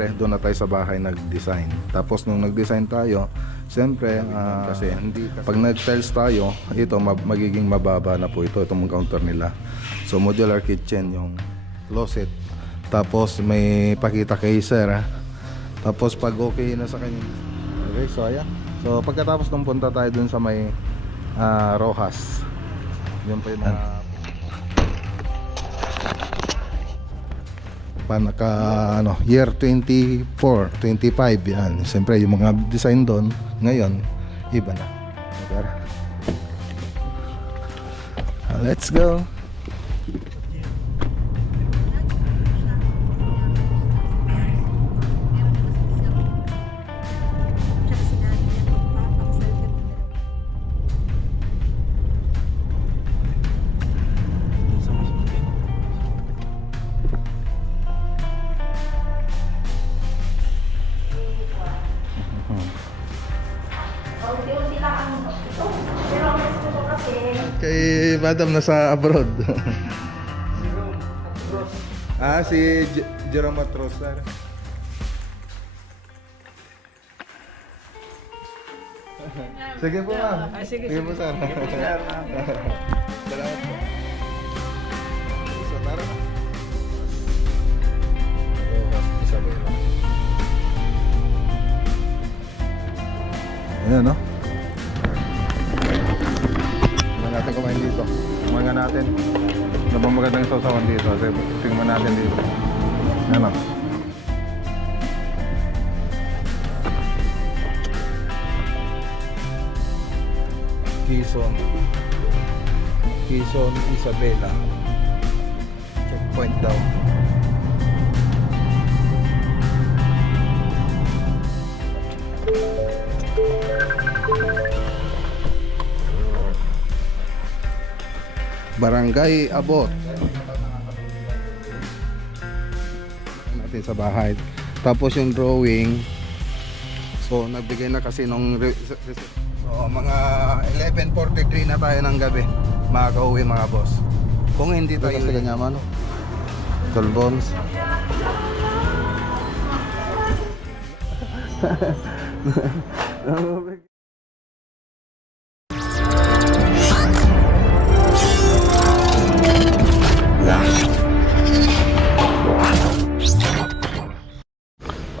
siyempre doon na tayo sa bahay nag-design. Tapos nung nag-design tayo, siyempre kasi pag nag-tiles tayo, ito magiging mababa na po ito, itong counter nila. So modular kitchen, yung closet. Tapos may pakita kay sir. Tapos pag okay na sa kanya. Okay, so ayan. So pagkatapos nung punta tayo dun sa may Rojas. Yun pa yung mga panaka year 24, 25 yan. Siyempre yung mga design doon ngayon iba na. Okay. Let's go. Kay madam nasa abroad. Si Jerome Matrosa. Sige po ma'am. Sige po sir. Salamat po. So tara na. Isabela. Ayan no? Natin kumain dito. Kumain natin. Ano bang magandang sausawan dito? Tingnan natin dito. Ano? Quezon Isabela. Checkpoint daw. Barangay Abot natin sa bahay. Tapos yung drawing, so nagbigay na kasi nung so, mga 11:43 na tayo ng gabi makakauwi mga boss. Kung hindi tayo sa ganyaman Tolbons.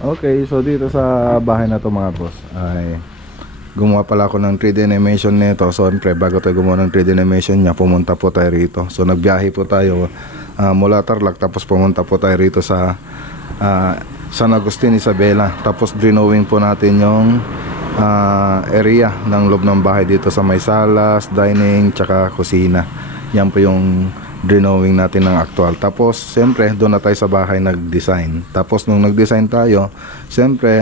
Okay, so dito sa bahay na to mga boss ay gumawa pala ako ng 3D animation nito. So siyempre bago tayo gumawa ng 3D animation niya, pumunta po tayo rito. So nagbiyahe po tayo mula Tarlac, tapos pumunta po tayo rito sa San Agustin, Isabela. Tapos drawing po natin yung area ng loob ng bahay dito sa may salas, dining, tsaka kusina. Yan po yung drawing natin ng actual. Tapos siyempre doon na tayo sa bahay nag-design. Tapos nung nag-design tayo, siyempre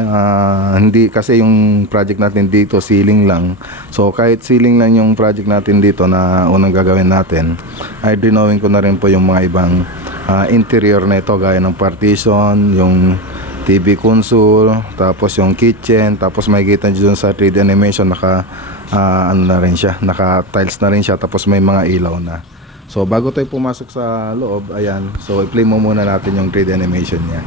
hindi kasi yung project natin dito ceiling lang. So kahit ceiling lang yung project natin dito na unang gagawin natin, ay drawing ko na rin po yung mga ibang interior na ito, gaya ng partition, yung TV console, tapos yung kitchen. Tapos makikita nyo dun sa 3D animation naka ano na rin siya, naka tiles na rin siya, tapos may mga ilaw na. So bago tayo pumasok sa loob, ayan, so i-play mo muna natin yung 3D animation niya.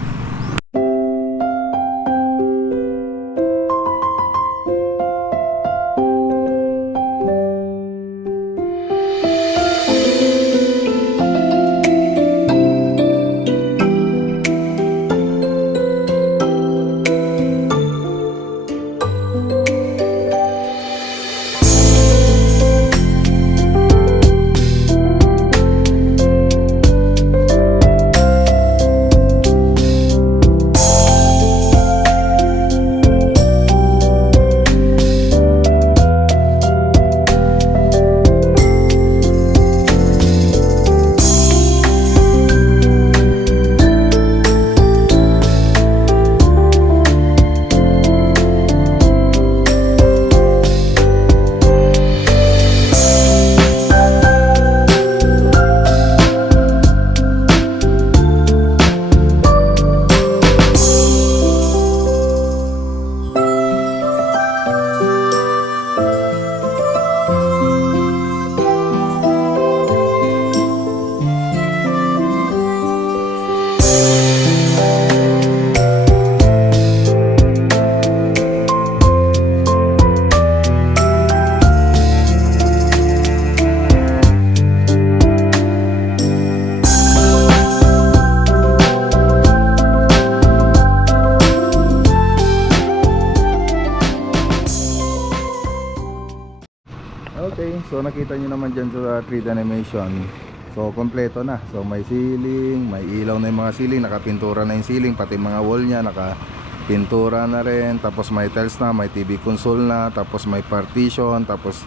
Okay, so nakita nyo naman dyan sa 3D animation. So kompleto na. So may ceiling, may ilaw na yung mga ceiling, nakapintura na yung ceiling, pati mga wall nya nakapintura na rin. Tapos may tiles na, may TV console na, tapos may partition, tapos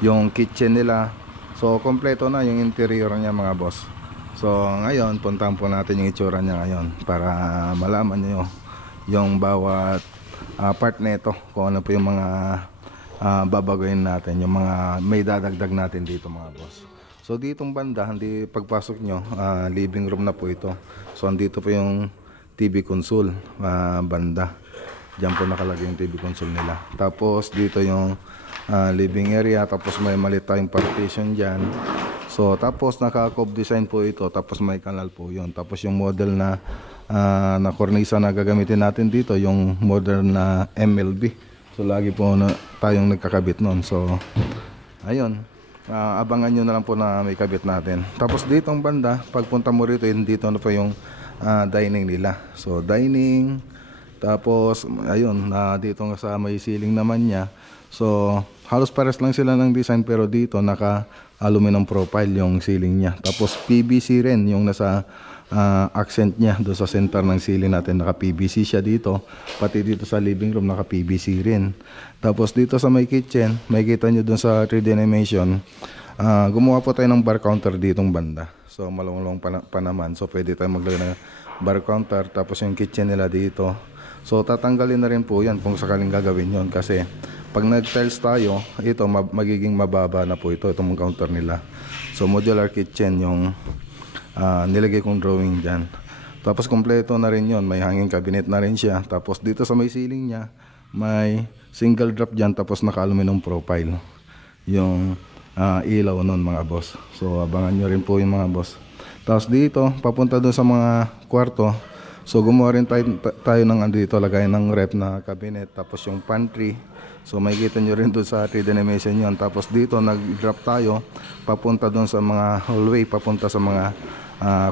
yung kitchen nila. So kompleto na yung interior niya mga boss. So ngayon puntahan po natin yung itsura niya ngayon para malaman nyo yung bawat part nito, kung ano po yung mga babaguhin natin, yung mga may dadagdag natin dito mga boss. So ditong banda, hindi pagpasok nyo, living room na po ito. So andito po yung TV console banda. Diyan po nakalagay yung TV console nila. Tapos dito yung living area, tapos may maliit tayong partition dyan. So tapos naka-cove design po ito, tapos may kanal po yun. Tapos yung model na na cornisa na gagamitin natin dito, yung modern na MLB. So lagi po na tayong nagkakabit nun. So ayun, abangan nyo na lang po na may kabit natin. Tapos dito ang banda, pagpunta mo rito, dito na po yung dining nila. So dining, tapos ayun, dito nga sa may ceiling naman niya. So halos pares lang sila ng design, pero dito naka aluminum profile yung ceiling niya. Tapos PVC rin yung nasa accent niya doon sa center ng ceiling natin, naka PVC siya dito. Pati dito sa living room naka PVC rin. Tapos dito sa may kitchen, makikita nyo doon sa 3D animation, gumawa po tayo ng bar counter ditong banda. So malulong pa naman, so pwede tayo maglagay ng bar counter. Tapos yung kitchen nila dito, so tatanggalin na rin po yan kung sakaling gagawin yon, kasi pag nag-tiles tayo, ito magiging mababa na po itong counter nila. So modular kitchen yung nilagay kong drawing dyan. Tapos kompleto na rin yon, may hanging cabinet na rin siya. Tapos dito sa may ceiling niya, may single drop dyan, tapos naka aluminum profile yung ilaw nun mga boss. So abangan nyo rin po yung mga boss. Tapos dito papunta dun sa mga kwarto, so gumawa rin tayo ng dito, lagay ng rep na cabinet, tapos yung pantry. So makikita nyo rin doon sa 3D animation yun. Tapos dito nag-drop tayo papunta doon sa mga hallway, papunta sa mga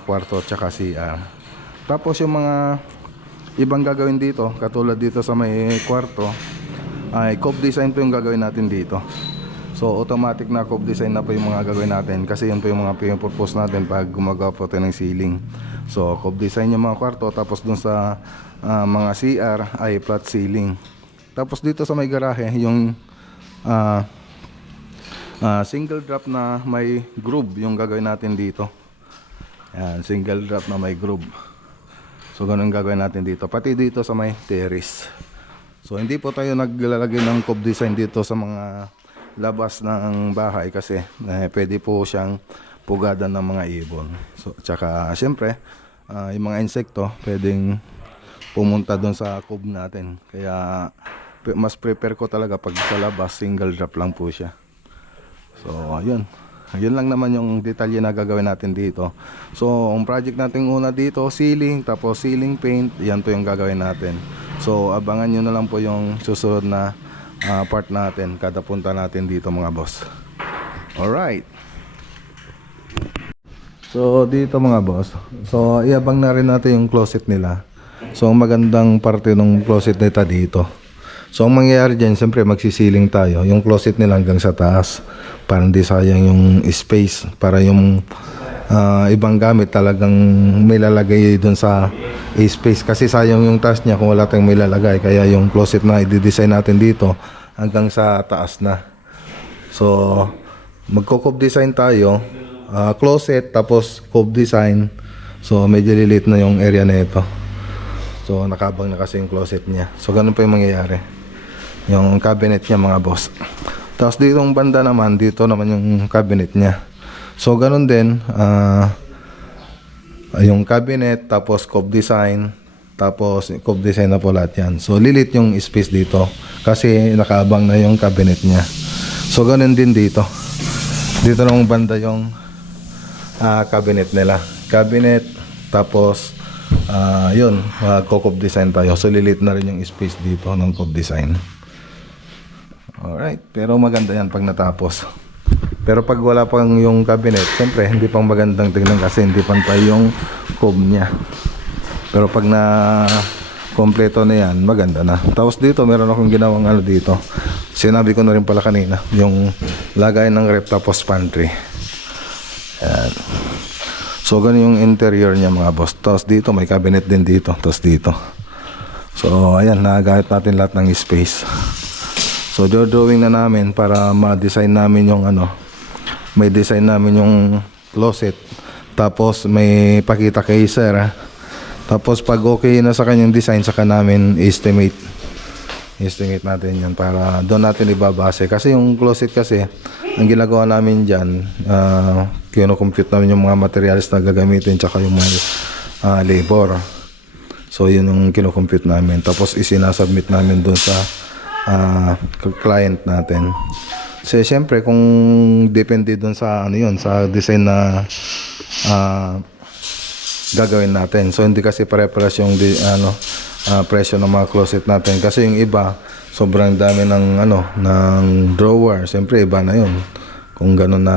kwarto tsaka CR. Tapos yung mga ibang gagawin dito, katulad dito sa may kwarto, ay cove design po yung gagawin natin dito. So automatic na cove design na po yung mga gagawin natin, kasi yun po yung mga pinapurpose natin pag gumagawa po tayo ng ceiling. So cove design yung mga kwarto, tapos dun sa mga CR ay flat ceiling. Tapos dito sa may garahe, yung single drop na may groove yung gagawin natin dito. Yan, single drop na may groove. So ganun gagawin natin dito, pati dito sa may terrace. So hindi po tayo naglalagay ng cove design dito sa mga labas ng bahay, kasi pwede po siyang pugadan ng mga ibon. So tsaka syempre yung mga insekto pwedeng pumunta doon sa cove natin. Kaya mas prepare ko talaga pag sa labas, single drop lang po siya. So ayun, yun lang naman yung detalye na gagawin natin dito. So ang project natin una dito, ceiling, tapos ceiling paint, yan po yung gagawin natin. So abangan nyo na lang po yung susunod na part natin kada punta natin dito mga boss. Alright, so dito mga boss, so iabang na rin natin yung closet nila. So ang magandang parte ng closet nila dito, so ang mangyayari dyan, siyempre magsisiling tayo yung closet nila hanggang sa taas, para hindi sayang yung space, para yung ibang gamit talagang may lalagay dun sa space, kasi sayang yung taas niya kung wala tayong may lalagay. Kaya yung closet na i-design natin dito hanggang sa taas na. So magko-cove design tayo, closet tapos cove design. So medyo lilit na yung area na ito. So nakabang na kasi yung closet niya. So ganun pa yung mangyayari, yung cabinet niya mga boss. Tapos dito yung banda naman, dito naman yung cabinet niya. So ganun din, yung cabinet, tapos cove design, tapos cove design na po lahat yan. So lilit yung space dito kasi nakaabang na yung cabinet niya. So ganun din dito. Dito namang banda yung cabinet nila. Cabinet, tapos yun, cove design tayo. So lilit na rin yung space dito ng cove design. Alright, pero maganda yan pag natapos. Pero pag wala pang yung cabinet, siyempre hindi pang magandang tingnan kasi hindi pantay yung cove niya. Pero pag na kompleto na yan, maganda na. Tapos dito meron akong ginawang dito, sinabi ko na rin pala kanina, yung lagay ng rep tapos pantry. Ayan. So ganun yung interior niya mga boss. Tapos dito may cabinet din dito. Tapos dito. So ayan, nagagamit natin lahat ng space. So drawing na namin para ma-design namin yung ano. May design namin yung closet. Tapos may pakita kay sir. Tapos pag okay na sa kanyang design, saka namin estimate natin yan para doon natin ibabase. Kasi yung closet kasi, ang ginagawa namin dyan, kino-compute namin yung mga materials na gagamitin tsaka yung mga labor. So yun yung kino-compute namin. Tapos isinasubmit namin doon sa client natin. Kasi syempre kung depende doon sa ano yun, sa design na gagawin natin. So hindi kasi pare-pares yung presyo ng mga closet natin kasi yung iba sobrang dami ng ng drawer. Siyempre iba na yun kung gano'n na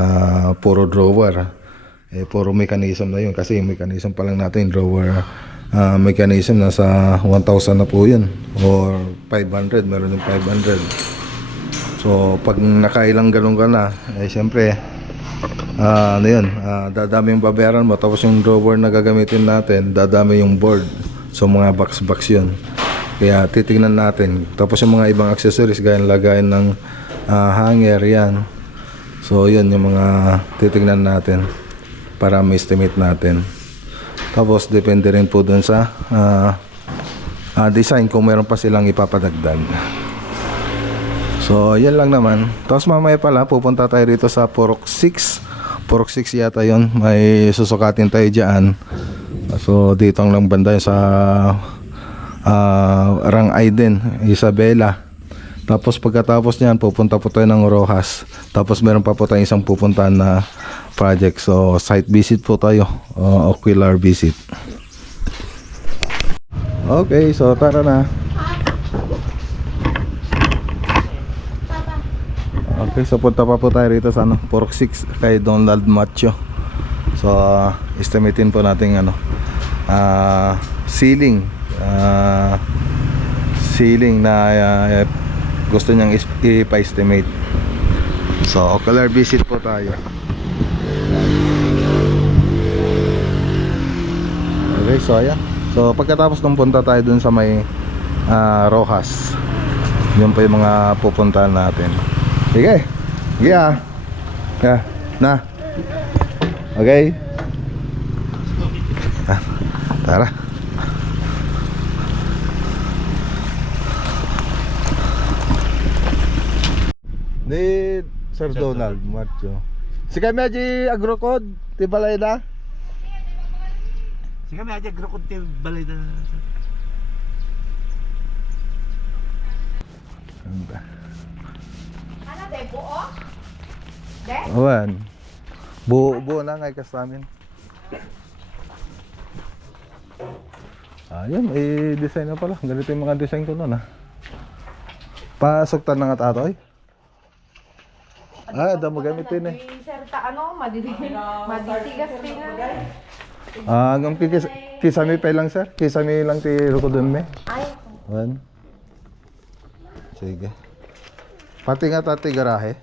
puro drawer, puro mechanism na yun kasi yung mechanism pa lang natin drawer mechanism nasa 1,000 na po yun or 500, meron yung 500. So pag nakailang galong ka na siyempre dadami yung babayaran mo. Tapos yung drawer na gagamitin natin, dadami yung board. So mga box yun. Kaya titignan natin. Tapos yung mga ibang accessories gaya ng lagayan ng hanger yan. So yun yung mga titignan natin para ma-estimate natin. Tapos depende rin po dun sa design kung meron pa silang ipapadagdag. So yan lang naman. Tapos mamaya pala pupunta tayo dito sa Purok 6 yata yun. May susukatin tayo dyan. So dito ang lang banda sa Rang Aiden, Isabela. Tapos pagkatapos niyan pupunta po tayo ng Rojas. Tapos meron pa po tayong isang pupuntahan na project. So site visit po tayo, ocular visit. Okay, so tara na. Okay, so punta pa po tayo rito sa Purok 6 kay Donald Macho. So estimatein po natin ceiling na gusto niyang ipa-estimate. So ocular visit po tayo. Okay, so ayan. So pagkatapos nung punta tayo dun sa may Rojas, yun po yung mga pupuntahan natin. Sige. Yeah. Na. Okay. Tara. Ni Sir Donald Macho. Si kami aji agrocode ti balay na. Si kami aji agrocode ti balay na. Ano de buo? De? Awan. Buo na ngay kas namin. Ayun, design na pala. Ganito yung mga design ko noon Pasok na nga tatoy. Damo gamitin Sir, maditigas din na. Hanggang kisami pa lang sir. Kisami lang ti rukodon me. Ay. Awan. Sige. Pati nga tati garahe.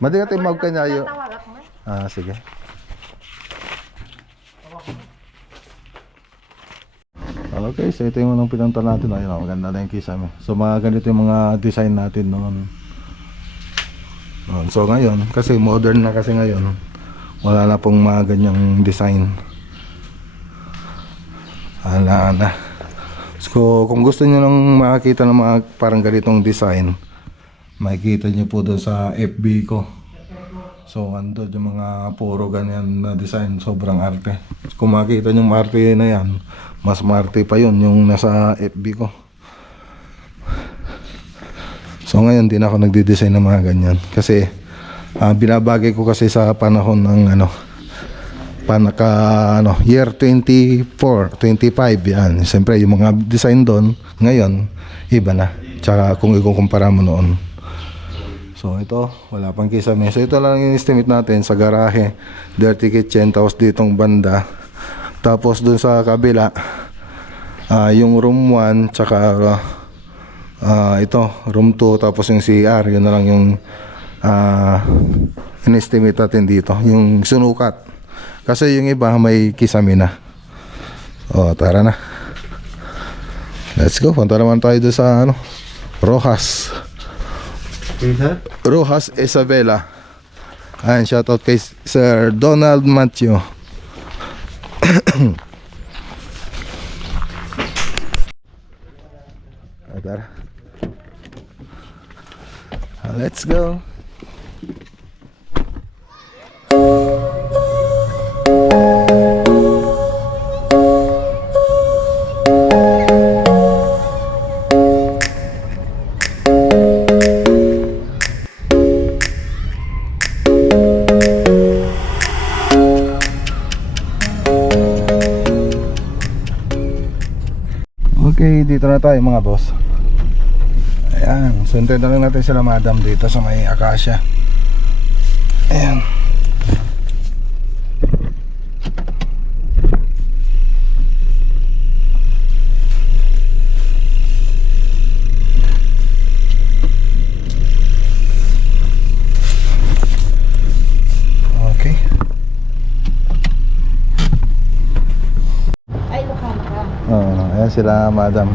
Madi nga timag kanyayo. Tawagak mo. Sige. Okay, so ito yung unang pinunta natin. Ayun, maganda na yung kisame. So mga ganito yung mga design natin noon. So ngayon, kasi modern na kasi ngayon, wala na pong mga ganyang design. Ala. So kung gusto niyo nang makakita ng mga parang ganitong design, makikita niyo po doon sa FB ko. So andun yung mga puro ganyan na design, sobrang arte. Kung makikita niyo yung arte na yan, mas marte pa yun yung nasa FB ko. So ngayon din ako nagdi-design ng mga ganyan kasi binabagay ko kasi sa panahon ng year 24, 25 yan. Siyempre yung mga design doon ngayon iba na. Tsaka kung ikukumpara mo noon. So ito, wala pang kisame. So ito lang yung estimate natin sa garahe, dirty kitchen, tapos ditong banda. Tapos dun sa kabila yung room 1 tsaka ito, room 2, tapos yung CR, yun na lang yung in-estimate natin dito, yung sunukat. Kasi yung iba may kisame na. Tara na. Let's go. Punta naman tayo doon sa Rojas. Rojas Isabela. Ayan, shoutout kay Sir Donald Matthew. Tara. Let's go. Okay, dito na tayo mga boss. Ayan, sundan na lang natin sila madam dito sa may Acacia. Ayan. Okay. Ay, mukha ka. Ayan sila madam.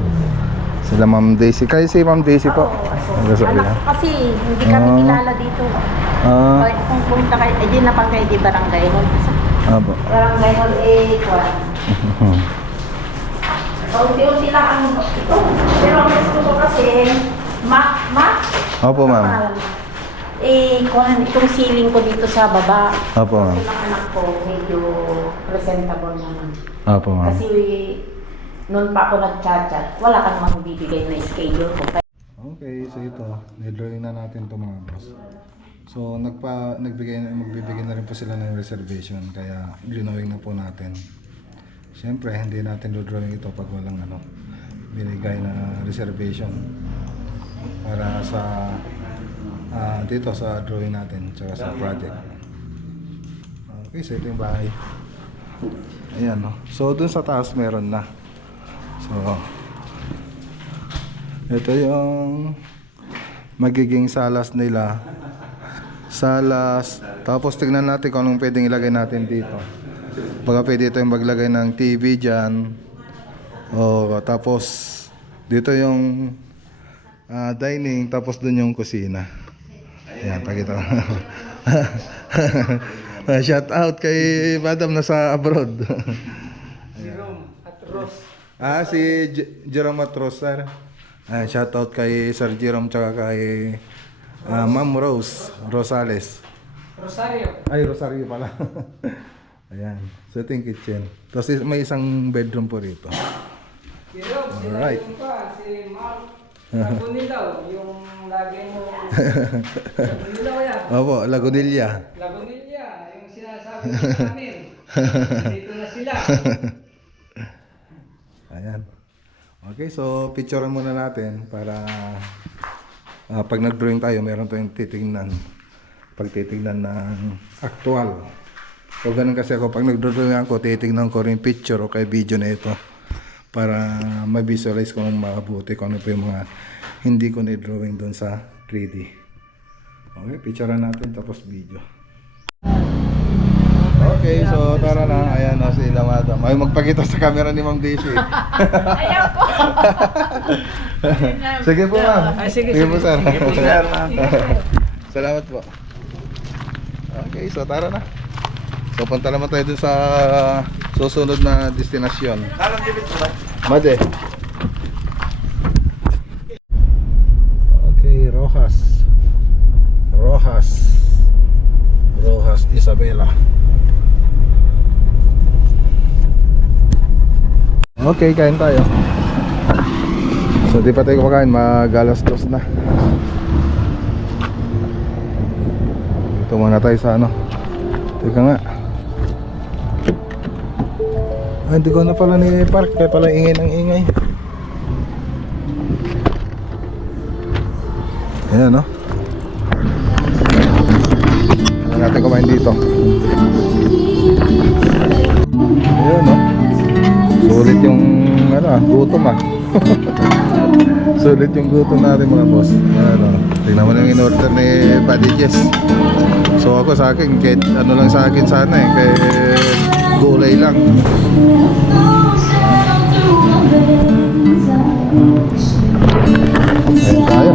Sila Ma'am Daisy. Kayo si Ma'am Daisy po? Ano sabi niya? Anak ko kasi, hindi kami kilala dito. Ah, Kung punta kayo, di na pang kayo di barangay hall. apo. Barangay hall, kwan. Unti-unti lang ang ito. Pero ang gusto ko kasi, Opo ma'am. kwan, itong ceiling ko dito sa baba. Opo ma'am. Kasi ng anak ko, medyo presentable naman. Opo ma'am. Kasi noon pa ako nag-chat-chat, wala ka namang bibigay na schedule ko. Okay, so ito, nidrawing na natin to mga boss. So magbibigay na rin po sila ng reservation, kaya drawing na po natin. Siyempre, hindi natin drawing ito pag walang binigay na reservation para sa dito sa drawing natin tsaka sa project. Okay, so ito yung bahay. Ayan, no? So dun sa taas meron na. So ito yung magiging salas nila. Salas. Tapos tignan natin kung anong pwedeng ilagay natin dito. Baka pwede ito yung maglagay ng TV dyan. Tapos dito yung dining. Tapos dun yung kusina. Ayan, pakita. Shout out kay Madam nasa abroad. Jerome Atros. Si Jerome Atros, sir. Shout out kay Sir Jerome tsaka kay Ma'am Rose Rosales. Rosario. Ay, Rosario pala. Ayan, sitting kitchen. Tapos may isang bedroom po rito. Jerome, Alright. yung pa, si Mark. Lagunilaw, yung lagi mo. Lagunilaw yan. Opo, Lagunilla. Lagunilla, yung sinasabi namin. Dito na sila. Ayan. Okay, so picturean muna natin para pag nag-drawing tayo, meron tayong titingnan. Pag titingnan ng actual. So ganun kasi ako, pag nag-drawing ako, titingnan ko rin picture o kay video na ito para ma-visualize ko ng mabuti kung ano po yung mga hindi ko na-drawing doon sa 3D. Okay, picturean natin tapos video. Okay, so tara na. Ayan na sila madam. Ay, magpakita sa camera ni Ma'am Daisy. Ayaw ko! Sige po ma'am. Ay, sige, po sir. Sige po, sir. Salamat po. Okay, so tara na. So punta naman tayo dun sa susunod na destinasyon. Made. Okay, Rojas Isabela. Okay, kain tayo. So di pa tayo kumakain, mag-alas 2 na. Dito muna tayo sa Teka nga. Hindi ko na pala ni-park, kaya pala ingay ng ingay. Ayan, no? Ayan natin kumain dito. Ayan, no? Sulit yung gutom. So Sulit yung gutom natin mga boss. Ano, tingnan mo na yung in-order ni Buddy Jess. So ako sa akin, kahit ano lang sa akin sana eh, kahit gulay lang. Ayan tayo.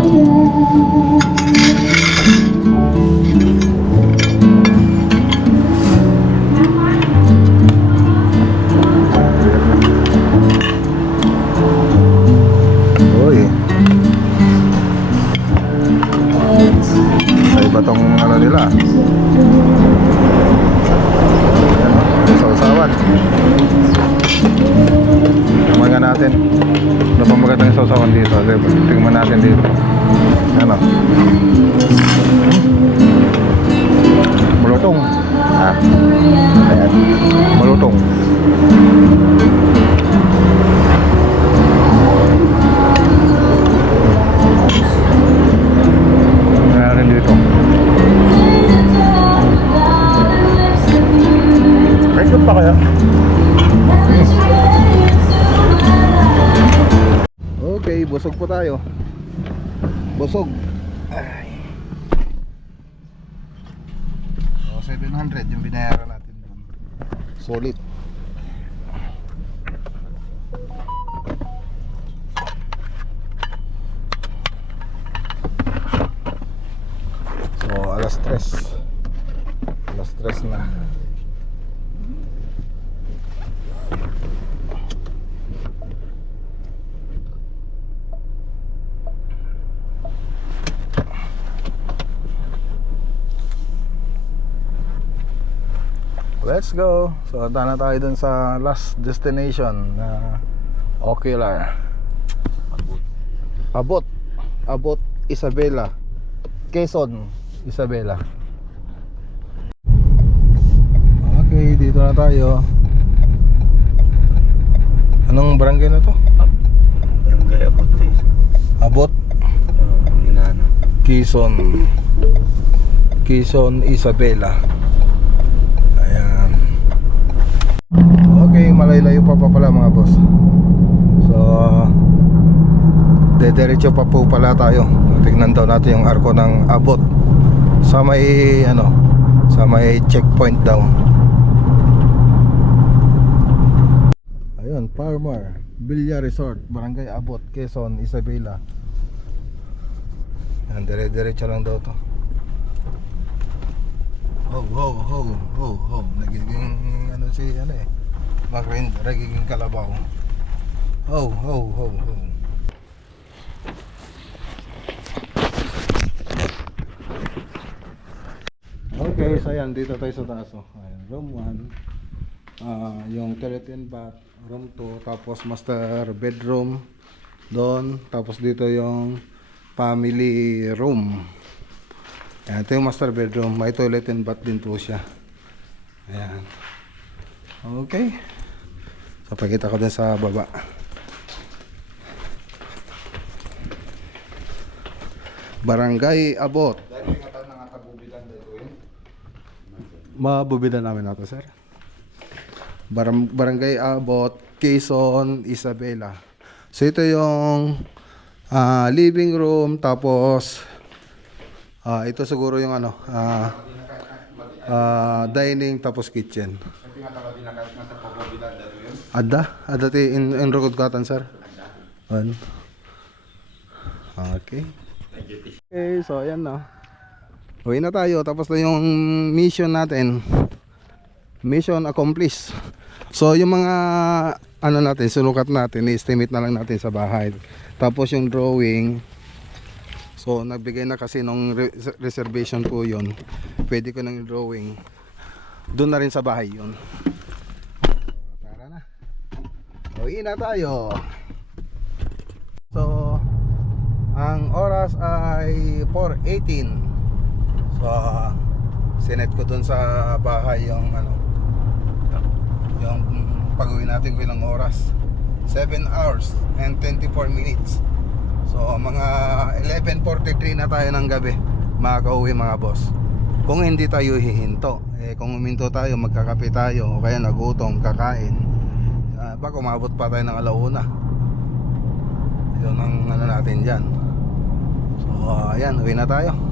Uy. Ay ba tong ano nila? Sausawan. Tingnan natin. Ano pa magandang sausawan dito? Tingnan natin dito. Ano? Malutong. Ah. Ayan. Malutong. Tingnan dito. Kahit pa kaya? Okay, busog po tayo. Busog. Ay. So, 700 yung binayaran natin doon. Solid. So, alas 3. Alas 3 na. Let's go. So, na tayo dun sa last destination na Ocular. Abot Isabela, Quezon, Isabela. Okay, dito na tayo. Anong barangay na to? Barangay Abot eh. Abot Minano. Quezon, Isabela. Ayan. Okay, malayo-layo pa pala mga boss. So, dediretso pa po pala tayo. Tignan daw natin yung arko ng Abot sa may sa may checkpoint daw. Ayun, Parmar Villa Resort, Barangay Abot, Quezon, Isabela. Yan, dire-diretso lang daw to. Nagiging Mac Ranger, nagiging kalabaw. Okay, so yan, dito tayo sa taas. Ayan, room 1. Yung toilet and bath, room 2, tapos master bedroom doon, tapos dito yung family room. Ayan, ito yung master bedroom, may toilet and bath din po siya. Ayan. Okay. So, pakita ko din sa baba. Barangay Abot. Mabubidan namin nato, sir. Barangay Abot, Quezon, Isabela. So ito yung living room, tapos ito siguro yung dining, tapos kitchen. Ada ti in Rugod Katan, sir. Okay. Okay, so ayan na. Uwi na tayo, tapos na yung mission natin. Mission accomplished. So yung mga natin, sinukat natin, i-estimate na lang natin sa bahay. Tapos yung drawing, so nagbigay na kasi nung reservation po yun. Pwede ko nang drawing. Doon na rin sa bahay yun. Tara na. Uwi na tayo. So ang oras ay 4:18. So sinet ko dun sa bahay yung yung pag-uwi natin ko ilang oras. 7 hours and 24 minutes. So mga 11:43 na tayo ng gabi, makakauwi mga boss. Kung hindi tayo hihinto, kung huminto tayo, magkakape tayo, o kaya nagutom, kakain, baka umabot pa tayo ng alauna. Yun ang ano natin dyan. So ayan, uwi na tayo.